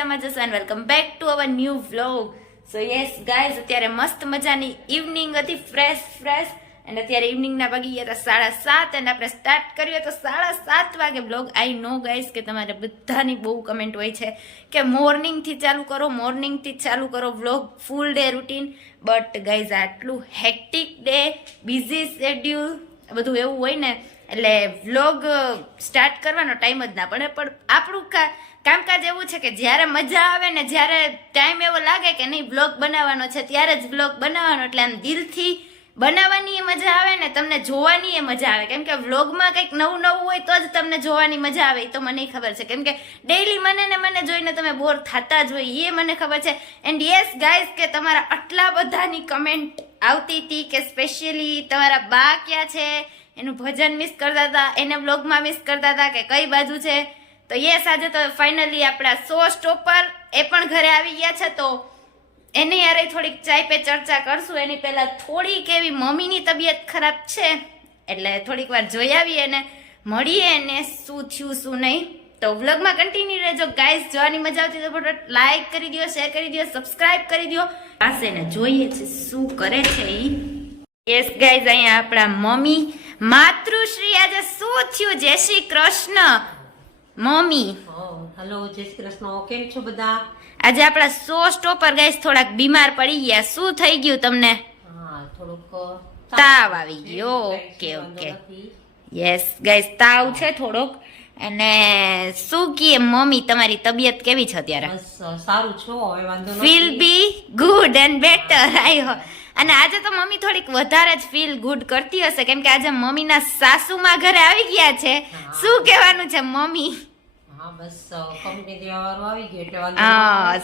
મજામાં જશો and welcome back to our new vlog so yes guys અત્યારે મસ્ત મજાની ઇવનિંગ હતી ફ્રેશ ફ્રેશ અને અત્યારે ઇવનિંગના વાગી ગયા હતા સાડા સાત અને આપણે સ્ટાર્ટ કર્યું તો સાડા સાત વાગે બ્લોગ આઈ નો ગાઈઝ કે તમારે બધાની બહુ કમેન્ટ હોય છે કે મોર્નિંગથી ચાલુ કરો મોર્નિંગથી ચાલુ કરો vlog full day routine but guys આટલું હેક્ટિક ડે બિઝી શેડ્યુલ બધું એવું હોય ને, એટલે વ્લોગ સ્ટાર્ટ કરવાનો ટાઈમ જ ના પડે. પણ આપણું કામકાજ એવું છે કે જ્યારે મજા આવે ને જ્યારે ટાઈમ એવો લાગે કે નહીં બ્લોગ બનાવવાનો છે, ત્યારે જ બ્લોગ બનાવવાનો. એટલે આમ દિલથી બનાવવાની એ મજા આવે ને તમને જોવાની એ મજા આવે. કેમ કે વ્લોગમાં કંઈક નવું નવું હોય તો જ તમને જોવાની મજા આવે, એ તો મને ખબર છે. કેમ કે ડેઈલી મને ને મને જોઈને તમે બોર થતા જ હોય, એ મને ખબર છે. એન્ડ યસ ગાઈઝ કે તમારા આટલા બધાની કમેન્ટ આવતી હતી કે સ્પેશિયલી તમારા બા ક્યાં છે? એનું ભજન મિસ કરતા હતા, એને બ્લોગમાં મિસ કરતા હતા કે કઈ બાજુ છે? તો યસ, આજે તો ફાઇનલી આપણા સો સ્ટોપર એ પણ ઘરે આવી ગયા છે, તો એની યારે થોડીક ચાય પે ચર્ચા કરશું. એની પહેલાં થોડીક એવી મમ્મીની તબિયત ખરાબ છે, એટલે થોડીક વાર જોઈ આવીએ ને મળીએ એને શું થયું, શું નહીં. તો વ્લોગમાં કન્ટિન્યુ રહેજો. ગાઈસ જોવાની મજા આવતી તો ફટાફટ લાઈક કરી દો શેર કરી દો સબસ્ક્રાઇબ કરી દો પાસે ને જોઈએ છે શું કરે છે એ યસ ગાઈઝ અહીંયા આપણા મમ્મી માતૃશ્રી આજે શું થયું? જય શ્રી કૃષ્ણ. મમ્મી. હેલો જય શ્રી કૃષ્ણ. કેમ છો બધા? આજે આપણા સો સ્ટોપર ગાઈસ થોડાક બીમાર પડી ગયા. શું થઈ ગયું તમને? હા થોડુંક તાવ આવી ગયો. Okay, okay. યસ ગાઈસ તાવ છે થોડોક. અને શું કીએ મમ્મી તમારી તબિયત કેવી છે અત્યારે? સારું છો? હવે વાંધો feel be good and better I હો અને આજે તો મમ્મી થોડીક વધારે જ ફીલ ગુડ કરતી હશે કેમ કે આજે મમ્મીના સાસુમાં ઘરે આવી ગયા છે. શું કહેવાનું છે મમ્મી?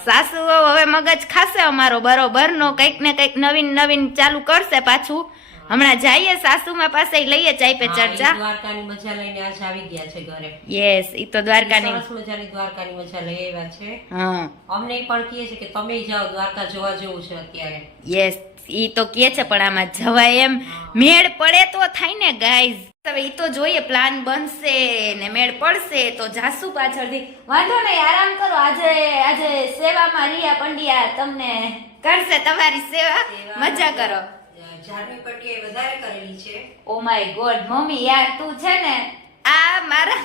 સાસુ હવે મગજ ખાશે અમારો બરોબર નો કંઈક ને કંઈક નવીન નવીન ચાલુ કરશે પાછું. હમણાં જઈએ સાસુમાં પાસે લઈએ જાય પે ચર્ચા. દ્વારકાની મજા લઈને આજ આવી ગયા છે ઘરે. યસ ઈ તો દ્વારકાની. સરસ મજાની દ્વારકાની મજા લઈ આવ્યા છે. હા. અમને પણ કહે છે કે તમે જાઓ દ્વારકા જોવા જેવું છે અત્યારે. યસ ઈ તો કે છે પણ આમાં જવાય એમ. મેળ પડે તો થાય ને ગાઈઝ હવે ઈ તો જોઈએ પ્લાન બનશે ને મેળ પડશે તો જાસુ પાછળથી. વાંધો નહીં આરામ કરો. આજે આજે સેવામાં રિયા પંડ્યા તમને કરશે તમારી સેવા. મજા કરો. જાનવી પટ્ટીએ વધારે કરેલી છે. ઓ માય ગોડ મમ્મી યાર તું છે ને આ મારા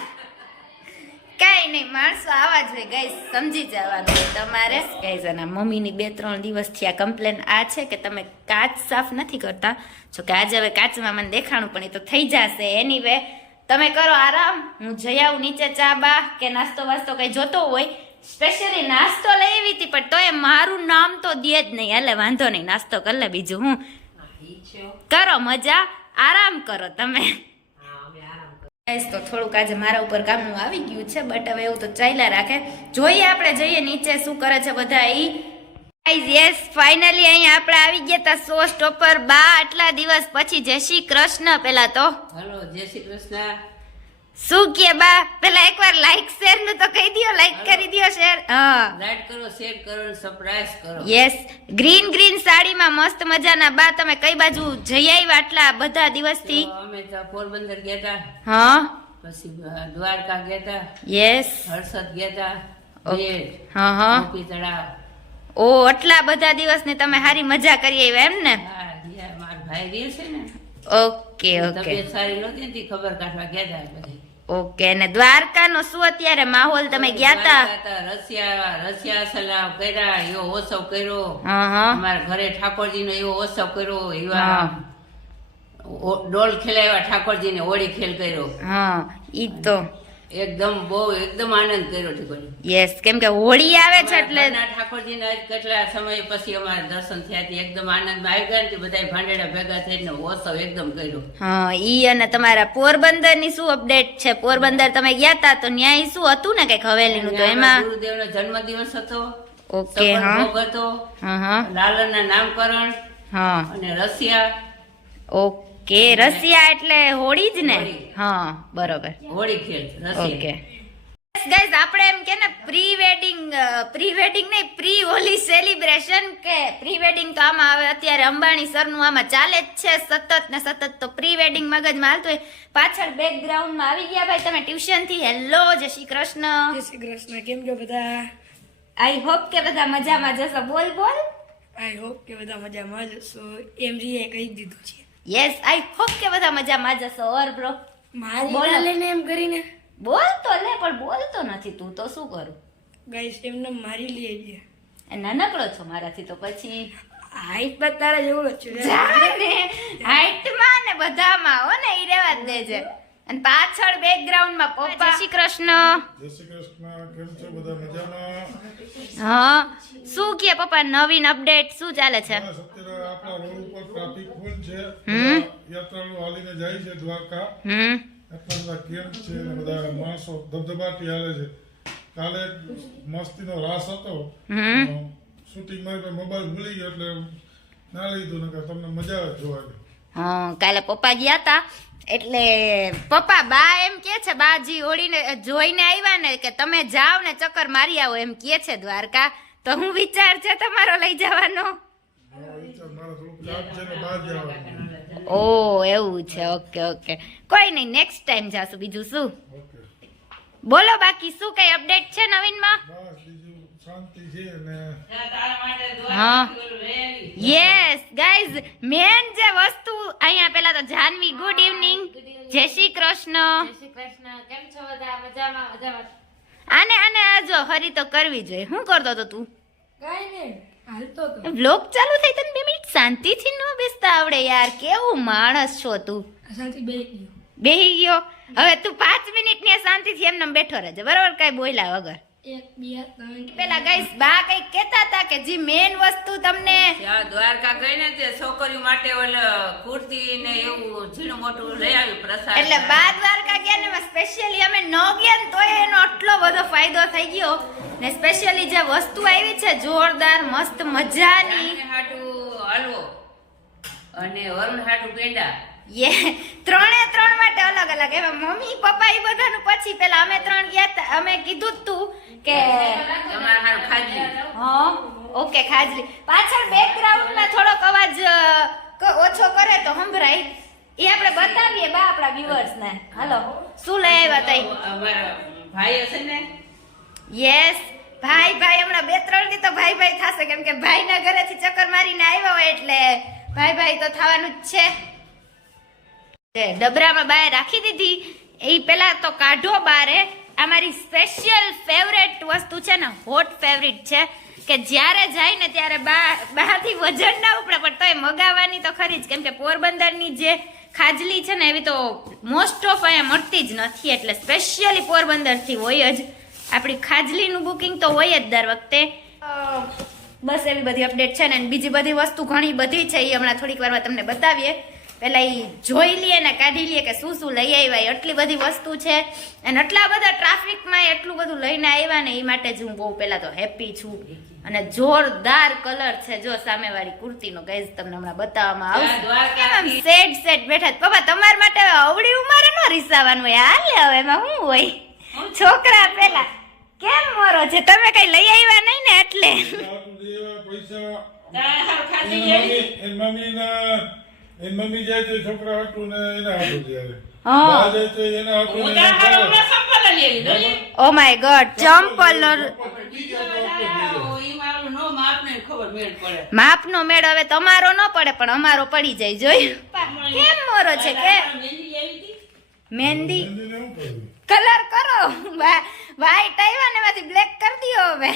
કઈ નહીં માણસો આવા જ હોય. ગાઈસ સમજી જવાનું તમારે. ગાઈસ અને મમ્મીની બે ત્રણ દિવસથી આ કમ્પ્લેન આ છે કે તમે કાચ સાફ નથી કરતા. જો કે આજે હવે કાચમાં મને દેખાણું પણ એ તો થઈ જશે. એની વે તમે કરો આરામ. હું જઈ આવું નીચે ચા બા કે નાસ્તો વાસ્તો કઈ જોતો હોય. સ્પેશિયલી નાસ્તો લઈ આવી હતી પણ તોય મારું નામ તો દે જ નહીં. એટલે વાંધો નહીં નાસ્તો કરી લે બીજું હું. કરો મજા. આરામ કરો તમે હા અમે આરામ કરીએ. ગાઈસ તો થોડુંક આજે મારા ઉપર કામનું આવી ગયું છે બટ હવે એવું તો ચાલ્યા રાખે. જોઈએ આપણે જઈએ નીચે શું કરે છે બધા એ યસ ફાઇનલી અહીંયા આપણે આવી ગયા તા સો સ્ટોપર બા, આટલા દિવસ પછી જય શ્રી કૃષ્ણ પેલા તો. હેલો જય શ્રી કૃષ્ણ. શું કે બા? પેલા એકવાર લાઈક શેરનું તો કહી દો લાઈક કરી દો શેર હા. લાઈક કરો શેર કરો સરપ્રાઈઝ કરો. યસ ગ્રીન ગ્રીન સાડીમાં મસ્ત મજાના બા. તમે કઈ બાજુ જઈ આવ્યા આટલા બધા દિવસથી? અમે તો પોરબંદર ગયા હતા હા. પછી દ્વારકા ગયા હતા યસ હર્ષદ ગયા હતા હા હા. ગોપી તળાવ. ઓ આટલા બધા દિવસની તમે હારી મજા કરી આવ્યા એમ ને? હા મારા ભાઈ રહે છે ને. Okay okay. તબિયત સારી નહોતી ખબર કાઢવા ગયા હતા ઓકે ને દ્વારકાનો શું અત્યારે માહોલ? તમે ગયા હતા, રસિયા રસિયા સલામ કર્યા એવો ઓસવ કર્યો. હા હા અમારા ઘરે ઠાકોરજીનો એવો ઓસવ કર્યો એવા ડોલ ખેલાવ્યા ઠાકોરજીને હોળી ખેલ કર્યો. હા ઈ તો. એકદમ બહુ એકદમ આનંદ કર્યો ઠીકોજી યસ કેમ કે હોળી આવે છે એટલે ઠાકોરજીને કેટલા સમય પછી અમારા દર્શન થયા છે એકદમ આનંદમાં આવી ગયા ને બધા ભાંડેડા ભેગા થઈને ઓસવ એકદમ કર્યો. હા ઈ અને તમારા પોરબંદરની શું અપડેટ છે? પોરબંદર તમે ગયા તા તો ન્યાય શું હતું ને કંઈક હવેલી નું તો એમાં? ગુરુદેવનો જન્મદિવસ હતો ઓકે હા. હતો હા હા. લાલનના નામકરણ હા. અને રશિયા ઓકે રશિયા એટલે હોળી જ ને? હા બરોબર. હોળી ખેલ ઓકે. ગાઈઝ આપણે એમ કે ને પ્રી વેડિંગ પ્રી વેડિંગ નહીં પ્રી હોલી સેલિબ્રેશન કે પ્રી વેડિંગ તો આમાં હવે અત્યારે અંબાણી સરનું આમાં ચાલે જ છે સતત ને સતત તો પ્રી વેડિંગ મગજમાં હાલતું હોય. પાછળ બેકગ્રાઉન્ડમાં આવી ગયા ભાઈ તમે ટ્યુશનથી હેલો જય શ્રી કૃષ્ણ. જય શ્રી કૃષ્ણ કેમ છો બધા? આઈ હોપ કે બધા મજામાં જશો. બોલ બોલ. આઈ હોપ કે બધા મજામાં જશો. એમ રીએ કહી દીધું છે. યસ આઈ હોપ કે બધા મજામાં જશો ઓર બ્રો મારી બોલ. લઈને એમ કરીને. બોલ તો લે પણ બોલતો નથી તું તો શું કરું? ગાઈસ એમને મારી લઈ છે એ નાનકડો છો મારાથી તો પછી. હાઈટ પર તારા જેવડો જ છું. જાને હાઈટમાં ને બધામાં હો ને ઈ રેવા જ દેજે. અને પાછળ બેકગ્રાઉન્ડમાં પપ્પા. જય શ્રી કૃષ્ણ. જય શ્રી કૃષ્ણ કેમ છો બધા મજામાં? હા શું કે પપ્પા નવીન અપડેટ શું ચાલે છે? અત્યારે આપણા રોડ ઉપર ટ્રાફિક છે. યાત્રાળુ હાલીને જાય છે દ્વારકા. એટલા કેમ્પ છે અને બધા માણસો ધબધબાટી હાલે છે. કાલે મસ્તીનો રાસ હતો. હમ? શૂટિંગ મારી મોબાઈલ ભૂલી ગયો એટલે ના લીધું નકર તમને મજા આવે જોવાની. હા કાલે પપ્પા ગયા હતા એટલે પપ્પા બા એમ કે છે બાજી ઓળીને જોઈને આવ્યા ને કે તમે જાઓ ને ચક્કર મારી આવો એમ કે છે દ્વારકા. તો હું વિચાર છે તમારો લઈ જવાનો? મારો થોડુંક છે ને બહાર જવાનું. ઓ એવું છે. Okay okay. કોઈ નહીં નેક્સ્ટ ટાઈમ જાશું. બીજું શું? બોલો બાકી શું કઈ અપડેટ છે નવીનમાં? બસ બીજું શાંતિ છે અને તારા માટે હા. યસ ગાઈઝ મેન જે વસ્તુ અહીંયા પેલા તો જાનવી ગુડ ઇવનિંગ જય શ્રી કૃષ્ણ. શ્રી કૃષ્ણ. કેમ છો બધા? મજામાં મજામાં? આને આને આ જો હરી તો કરવી જોઈએ. શું કરતો તો તું? કઈ નહીં. વ્લોગ ચાલુ થઈ તને બે મિનિટ શાંતિથી ન બેસતા આવડે યાર. કેવું માણસ છો તું. શાંતિ ગયો. બેહી ગયો? હવે તું પાંચ મિનિટ ને શાંતિથી એમને એમ બેઠો રહેજે. બરાબર? કઈ બોલ્યા વગર. પેલા ગાઈસ બા કઈ કેતા હતા કે જે મેન વસ્તુ તમને દ્વારકા ગઈ ને તે છોકરીઓ માટે ઓલ કુર્તી ને એવું ઝીણું મોટું લઈ આવ્યું પ્રસાદ એટલે બા દ્વારકા ગયા ને સ્પેશિયલી અમે ન ગયા ને તોય એનો આટલો બધો ફાયદો થઈ ગયો. ને સ્પેશિયલી જે વસ્તુ આવી છે જોરદાર મસ્ત મજાની. હાટુ હાટું હલવો અને વરુણ હાટુ પેંડા. યે ત્રણે ત્રણ માટે અલગ અલગ. એવા મમ્મી પપ્પા એ બધાનું પછી પેલા અમે ત્રણ ગયા હતા અમે કીધું તું કે હા ઓકે ખાજલી. પાછળ બેકગ્રાઉન્ડમાં થોડોક અવાજ ઓછો કરે તો સંભળાય. એ આપણે બતાવીએ બા આપણા વ્યુઅર્સ ને. હાલો શું લઈ આવ્યા તઈ? ભાઈ હશે ને? યસ ભાઈ ભાઈ હમણાં બે ત્રણ દી તો ભાઈ ભાઈ થશે. કેમ કે ભાઈના ઘરેથી ચક્કર મારીને આવ્યા હોય એટલે ભાઈ ભાઈ તો થવાનું જ છે. ડબરામાં બાય રાખી દીધી. એ પેલા તો કાઢો બારે. આ મારી સ્પેશિયલ ફેવરેટ વસ્તુ છે ને હોટ ફેવરિટ છે. કે જ્યારે જાય ને ત્યારે બા, બહારથી વજન ના ઉપડે, પણ તોય મગાવવાની તો ખરી જ. કેમ કે પોરબંદરની જે ખાજલી છે ને, એવી તો મોસ્ટ ઓફ અહીંયા મળતી જ નથી. એટલે સ્પેશિયલી પોરબંદરથી હોય જ. આપણી ખાજલીનું બુકિંગ તો હોય જ દર વખતે. બસ એવી બધી અપડેટ છે ને બીજી બધી વસ્તુ ઘણી બધી છે, એ હમણાં થોડીક વારમાં તમને બતાવીએ. પેલા એ જોઈ લઈએ ને કાઢી લઈએ કે શું શું લઈ આવ્યા એટલી બધી વસ્તુ છે. અને આટલા બધા ટ્રાફિકમાં એટલું બધું લઈને આવ્યા ને એ માટે જ હું બહુ પેલા તો હેપી છું. અને જોરદાર કલર છે જો સામેવાળી કુર્તીનો ગઈઝ તમને હમણાં બતાવવામાં આવશે. સેટ સેટ કેમ આમ સેડ સેડ બેઠા પપ્પા તમારા માટે અવળી ઉંમરે નો રીસાવાનું હોય. હાલે હવે એમાં શું હોય? છોકરા પેલા. કેમ મરો છે? તમે કઈ લઈ આવ્યા નહીં ને એટલે. પૈસા એની મમ્મી જાય તો છોકરા હાટું ને એના હાટું જ્યારે હા. જાય તો એના. ઓ માય ગોડ ચંપલ ઓલું નો મેળ માપનો મેળ હવે તમારો ન પડે પણ અમારો પડી જાય જોઈ કેમ મોરો છે કે? મહેંદી હતી? કલર કરો. વ્હાઈટ આવ્યા ને એમાંથી બ્લેક કરી દો હવે.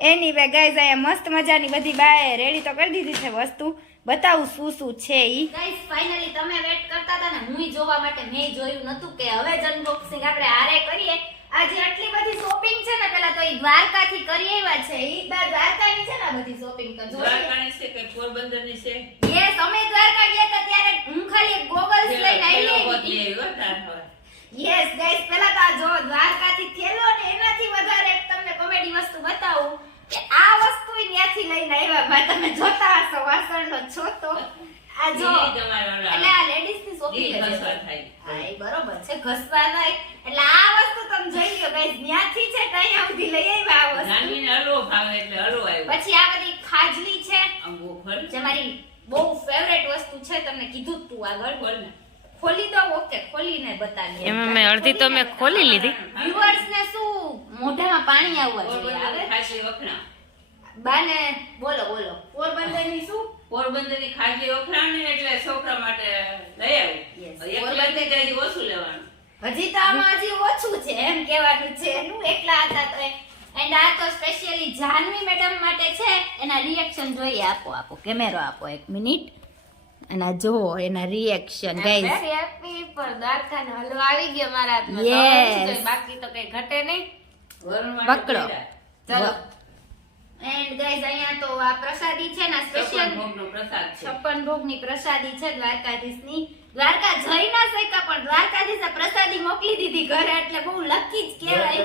એની વે ગાઈઝ અહીંયા મસ્ત મજાની બધી બાએ રેડી તો કરી દીધી છે વસ્તુ. બતાવું શું શું છે ઈ. ગાઈસ ફાઇનલી તમે વેટ કરતા હતા ને હું જોવા માટે મેં જોયું નતું કે હવે જ અનબોક્સિંગ આપણે હારે કરીએ. આજે આટલી બધી શોપિંગ છે ને પેલા તો ઈ દ્વારકાથી કરી આવ્યા છે ઈ. બા દ્વારકાની છે ને બધી શોપિંગ તો દ્વારકા ની છે કે પોરબંદરની છે? યસ અમે દ્વારકા ગયા હતા ત્યારે હું ખાલી ગોગલ્સ લઈને આવી હોત. યસ ગાઈસ પેલા તો આ જો દ્વારકાથી થેલો ને એનાથી વધારે તમને કોમેડી વસ્તુ બતાવું. આ વસ્તુ ત્યાંથી લઈને આવ્યા. ભાઈ તમે જોતા હશો વાસણનો છો તો આ જો એટલે આ લેડીઝની શોપિંગ છે. હા એ બરોબર છે ઘસવા થાય. એટલે આ વસ્તુ તમે જોઈ લો ગાઈસ ત્યાંથી છે કઈ આવતી લઈ આવ્યા આ વસ્તુ. નાનીને હલવો ભાવે એટલે હલવો આવ્યો. પછી આ બધી ખાજલી છે જે મારી બહુ ફેવરેટ વસ્તુ છે તમને કીધું જ તું આગળ. બોલ ખોલી દો ઓકે ખોલીને બતાવીએ. એમાં મેં અડધી તો મેં ખોલી લીધી. વ્યુઅર્સ મોઢામાં પાણી આવવા જોઈએ આવે ખાટલી વખણા બાને બોલો બોલો. પોરબંદરની શું? પોરબંદરની ખાસી વખણાને એટલે છોકરા માટે લઈ. આવ્યું એકલા હજી ઓછું લેવાનું. હજી તો આમાં હજી ઓછું છે એમ કહેવાનું છે. હું એકલા હતા તો એન્ડ આ તો સ્પેશિયલી જાનવી મેડમ માટે છે. એના રિએક્શન જોઈએ. આપો આપો. કેમેરો આપો એક મિનિટ એના જો એના રિએક્શન ગાઈસ વેરી હેપી પર દ્વારકા હલવા હલવો આવી ગયો મારા હાથમાં? બાકી તો કઈ ઘટે નહીં. પેંડા. ચલો. એન્ડ ગાઈઝ અહીંયા તો આ પ્રસાદી છે ને સ્પેશિયલ છપ્પન ભોગનો પ્રસાદ છે. છપ્પન ભોગની પ્રસાદી છે દ્વારકાધીશની. દ્વારકા જઈ ના શક્યા પણ દ્વારકાધીશે પ્રસાદી મોકલી દીધી ઘરે એટલે બહુ લકી જ કહેવાય.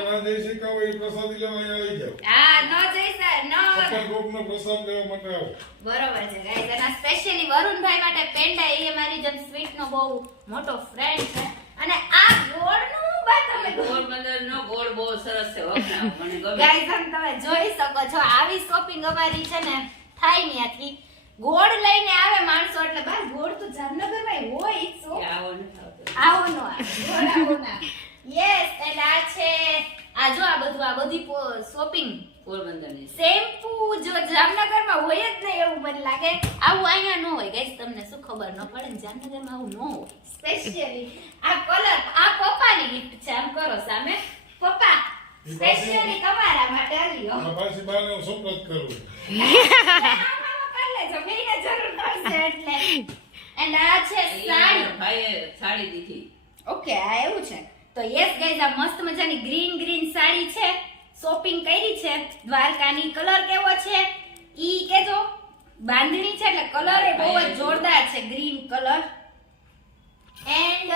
પ્રસાદી લેવા અહીંયા આવી જાવ હા ન જઈ શક- ન. છપ્પન ભોગનો પ્રસાદ લેવા માટે આવો. બરોબર છે ગાઈઝ અને સ્પેશિયલી વરુણભાઈ માટે પેંડા એ મારી જેમ સ્વીટ નો બહુ મોટો ફ્રેન્ડ છે. અને આ ગોળનું તમે જોઈ શકો છો આવી શોપિંગ અમારી છે ને થાય ત્યાંથી ગોળ લઈને આવે માણસો એટલે બા ગોળ તો જામનગરમાં હોય આવો નો આવો. ના યસ એટલે આ છે આ જો આ બધું આ બધી શોપિંગ પોરબંદરની શેમ્પુ જો જામનગરમાં હોય જ નહીં એવું મને લાગે. આવું અહીંયા ન હોય. ગાઈસ તમને શું ખબર ન પડે જામનગરમાં આવું ન હોય. સ્પેશિયલી આ કલર આ પપ્પાની ગિફ્ટ છે આમ કરો સામે. પપ્પા સ્પેશિયલી તમારા માટે આવી આ પાછી બાને હું સંપર્ક કરું. લેજો બેયને જરૂર પડશે એટલે. એન્ડ આ છે સાડી. ભાઈએ સાડી દીધી. ઓકે આ એવું છે. તો યસ ગાઈઝ આ મસ્ત મજાની ગ્રીન ગ્રીન સાડી છે. શોપિંગ કરી છે. દ્વારકાની કલર કેવો છે? ઈ કેજો. બાંધણી છે એટલે કલર એ બહુ જ જોરદાર છે ગ્રીન કલર. એન્ડ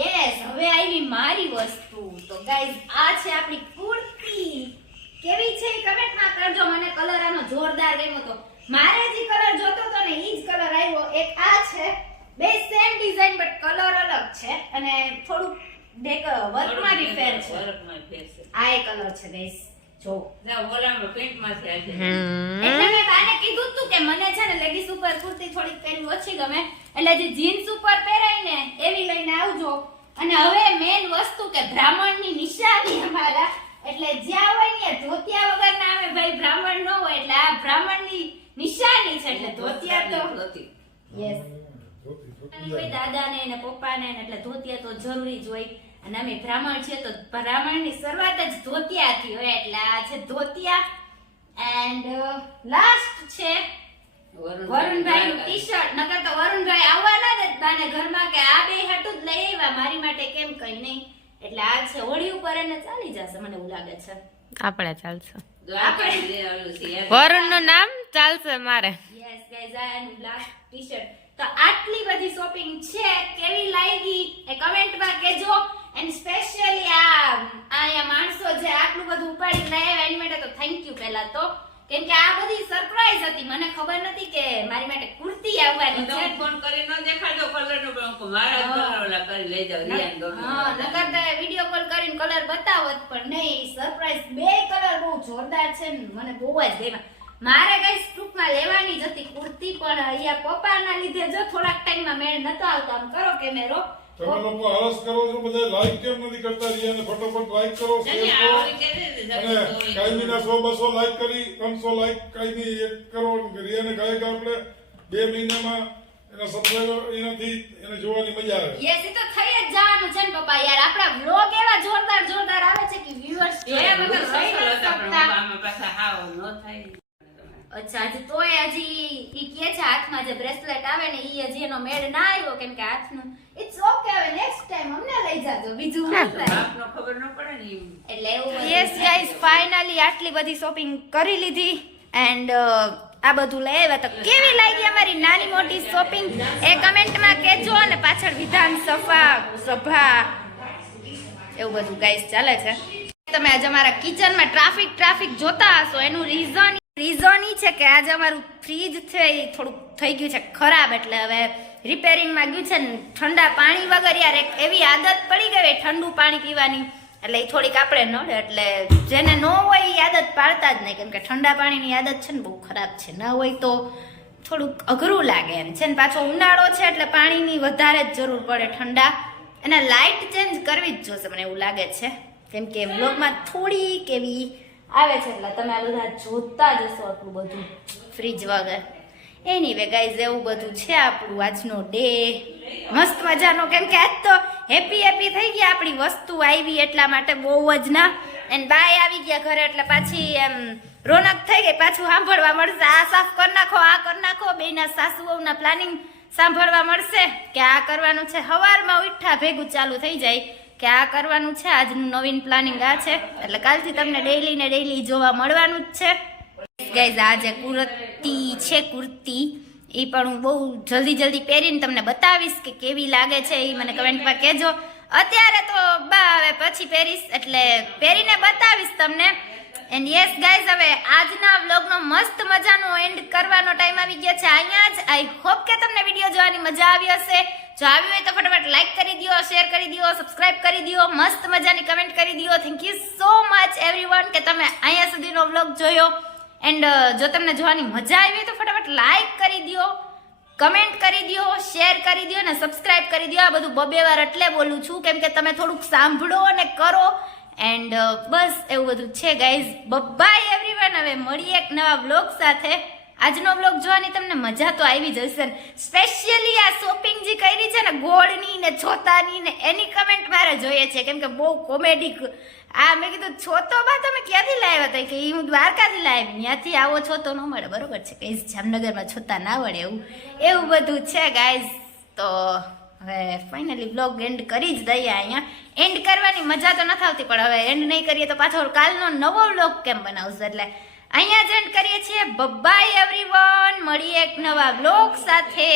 યસ હવે આવી મારી વસ્તુ. તો ગાઈઝ આ છે આપણી કુર્તી. કેવી છે એ કમેન્ટમાં કરજો. મને કલર આનો જોરદાર ગમ્યો તો. મારે જે કલર જોતો તો ને ઈ જ કલર આવ્યો. એક આ છે બે સેમ ડિઝાઇન બટ કલર અલગ છે. અને થોડુંક ડેક વર્કમાં બી ફેર છે. વર્કમાં ફેર છે. આ એ કલર છે ગાઈઝ જો ત્યાં ઓલામાં પેન્ટમાંથી આવી છે એટલે મેં બાને કીધું તું કે મને છે ને લેડીઝ ઉપર કુર્તી થોડીક પહેરવી ઓછી ગમે. એટલે જે જીન્સ ઉપર પહેરાય ને એવી લઈને આવજો. અને હવે મેન વસ્તુ કે બ્રાહ્મણની નિશાની અમારા. એટલે જ્યાં હોય ને ધોતિયા વગર ના આવે ભાઈ બ્રાહ્મણ નો હોય એટલે આ બ્રાહ્મણની નિશાની છે એટલે ધોતિયા તો નથી. યસ દાદા ને પપ્પા ને એટલે ધોતિયા તો જરૂરી જ હોય. અને અમે બ્રાહ્મણ છીએ તો બ્રાહ્મણની શરૂઆત જ ધોતિયાથી હોય એટલે આ છે ધોતિયા. એન્ડ લાસ્ટ છે વરુણભાઈ. નું ટી શર્ટ નકર તો વરુણભાઈ આવવાના જ બાને ઘરમાં કે આ બે હાટું જ લઈ આવ્યા. મારી માટે કેમ કઈ નહીં. એટલે આ છે હોળી ઉપર એને ચાલી જશે મને એવું લાગે છે. આપણે ચાલશે. વરુણ છે વરુણનું નામ ચાલશે મારે. યસ ગાઈઝ આ એનું બ્લાક ટી શર્ટ તો આટલી બધી શોપિંગ છે કેવી લાગી? એ કમેન્ટમાં કહેજો. એન્ડ સ્પેશિયલી આ અહીંયા માણસો જે આટલું બધું ઉપાડી લાવ્યા એની માટે તો થેન્ક યુ પહેલા તો. કેમ કે આ બધી સરપ્રાઈઝ હતી. મને ખબર નથી કે મારી માટે કુર્તી આવવાની છે. ફોન કરી ન દેખાડજો કલર નો હું મારા કલર કરી લઈ જાવ રિયાન ગમે. હા નકર તો વિડિયો કોલ કરીને કલર બતાવત પણ નહીં સરપ્રાઈઝ બે કલર બહુ જોરદાર છે ને મને બહુ જ ગમ્યા. મારે કઈ ટૂંકમાં લેવાની જ હતી કુર્તી પણ અહીંયા પપ્પાના લીધે જો થોડાક ટાઈમમાં મેળ નતો આવતો. આમ કરો કેમેરો તમે લોકો આળસ કરો છો બધા લાઈક કેમ નથી કરતા? રિયાને ફટાફટ લાઈક કરો શેર કરો. અને કાયમીના સો બસો લાઈક કરી ત્રણસો લાઈક કાયમી એક કરો. રિયાને ગાયક આપણે બે મહિનામાં એના સબસ્ક્રાઈબર એનાથી એને જોવાની મજા આવે. યસ એ તો થઈ જ જવાનું છે ને પપ્પા યાર. આપણા વ્લોગ એવા જોરદાર જોરદાર આવે છે કે વ્યુઅર્સ જોયા વગર રહી નથી હતા, પણ શકતા. આમાં પાછા હાવ ન થાય. અચ્છા હજી તોય હજી ઈ કે છે હાથમાં જે બ્રેસલેટ આવે ને ઈ હજી એનો મેળ ના આવ્યો કેમ કે હાથનું ઇટ્સ ઓકે હવે નેક્સ્ટ ટાઈમ અમને લઈ જાજો. બીજું થાય? ખબર ન પડે ને એટલે એવું યસ ગાઈસ ફાઇનલી આટલી બધી શોપિંગ કરી લીધી. એન્ડ આ બધું લઈ આવ્યા તો કેવી લાગી અમારી નાની મોટી શોપિંગ એ કમેન્ટમાં કહેજો અને પાછળ વિધાન સભા સભા એવું બધું. ગાઈસ ચાલે છે. તમે આજે અમારા કિચનમાં ટ્રાફિક ટ્રાફિક જોતા હશો. એનું રીઝન રીઝન ઈ છે કે આજે અમારું ફ્રીજ છે એ થોડુંક થઈ ગયું છે ખરાબ. એટલે હવે રિપેરિંગમાં ગયું છે ને, ઠંડા પાણી વગર યાર એક એવી આદત પડી ગઈ ઠંડુ પાણી પીવાની. એટલે એ થોડીક આપણે નડે એટલે જેને ન હોય એ આદત પાડતા જ નહીં. કેમ કે ઠંડા પાણીની આદત છે ને, બહુ ખરાબ છે. ન હોય તો થોડુંક અઘરું લાગે એમ. છે ને પાછો ઉનાળો છે એટલે પાણીની વધારે જ જરૂર પડે ઠંડા. અને લાઇટ ચેન્જ કરવી જ જોશે, મને એવું લાગે છે. કેમ કે બ્લોગમાં થોડીક એવી આવે છે, એટલે તમે આ બધા જોતા જશો આટલું બધું. ફ્રીજ વગર. એની વે ગાઈઝ એવું બધું છે આપણું આજનો ડે મસ્ત મજાનો, કેમ કે આજ તો હેપી હેપી થઈ ગયા આપણી વસ્તુ આવી એટલા માટે બહુ જ ના. એન્ડ બાય આવી ગયા ઘરે, એટલે પાછી એમ રોનક થઈ ગઈ, પાછું સાંભળવા મળશે. આ સાફ કરી નાખો, આ કરી નાખો. બેના સાસુ વહુના પ્લાનિંગ સાંભળવા મળશે કે આ કરવાનું છે. સવારમાં ઉઠા ભેગું ચાલુ થઈ જાય કે આ કરવાનું છે. આજનું નવીન પ્લાનિંગ આ છે. એટલે કાલથી તમને ડેઈલી ને ડેઈલી જોવા મળવાનું જ છે. ગાઈઝ આજે જે કુર્તી છે, કુર્તી. એ પણ હું બહુ જલ્દી જલ્દી પહેરીને તમને બતાવીશ કે કેવી લાગે છે એ મને કમેન્ટમાં કહેજો. અત્યારે તો બા હવે પછી પહેરીશ, એટલે પહેરીને બતાવીશ તમને. એન્ડ યસ ગાઈઝ હવે આજના વ્લોગનો મસ્ત મજાનો એન્ડ કરવાનો ટાઈમ આવી ગયો છે. અહીંયા જ આઈ હોપ કે તમને વીડિયો જોવાની મજા આવી હશે. જો આવી હોય તો ફટાફટ લાઈક કરી દો શેર કરી દો સબસ્ક્રાઇબ કરી દો, મસ્ત મજાની કમેન્ટ કરી દો. Thank you so much everyone કે તમે અહીંયા સુધીનો વ્લોગ જોયો. એન્ડ જો તમને જોવાની મજા આવી તો ફટાફટ લાઈક કરી દો કમેન્ટ કરી દો શેર કરી દો અને સબસ્ક્રાઇબ કરી દો આ બધું બબે વાર એટલે બોલું છું, કેમ કે તમે થોડુંક સાંભળો અને કરો. એન્ડ બસ એવું બધું છે ગાઈઝ બબાય એવરીવન હવે મળીએ એક નવા વ્લોગ સાથે. આજનો વ્લોગ જોવાની તમને મજા તો આવી જશે સ્પેશિયલી આ શોપિંગ જે કરી છે ને, ગોળની ને છોતાની ને, એની કમેન્ટ મારે જોઈએ છે. કેમ કે બહુ કોમેડી આ મેં કીધું, છોતો બા, તમે ક્યાંથી લાવ્યા હતા? કે હું દ્વારકાથી લાવી. ત્યાંથી આવો છોતો ન મળે. બરોબર છે. કે જામનગરમાં છોતા ના વળે. એવું એવું બધું છે ગાઈઝ તો હવે ફાઇનલી બ્લોગ એન્ડ કરી જ દઈએ અહીંયા. એન્ડ કરવાની મજા તો નથી આવતી, પણ હવે એન્ડ નહીં કરીએ તો પાછો કાલનો નવો બ્લોગ કેમ બનાવશું? એટલે અહીંયા જ કરીએ છીએ. બબ્બાઈ એવરીવન મળીએ એક નવા બ્લોગ સાથે.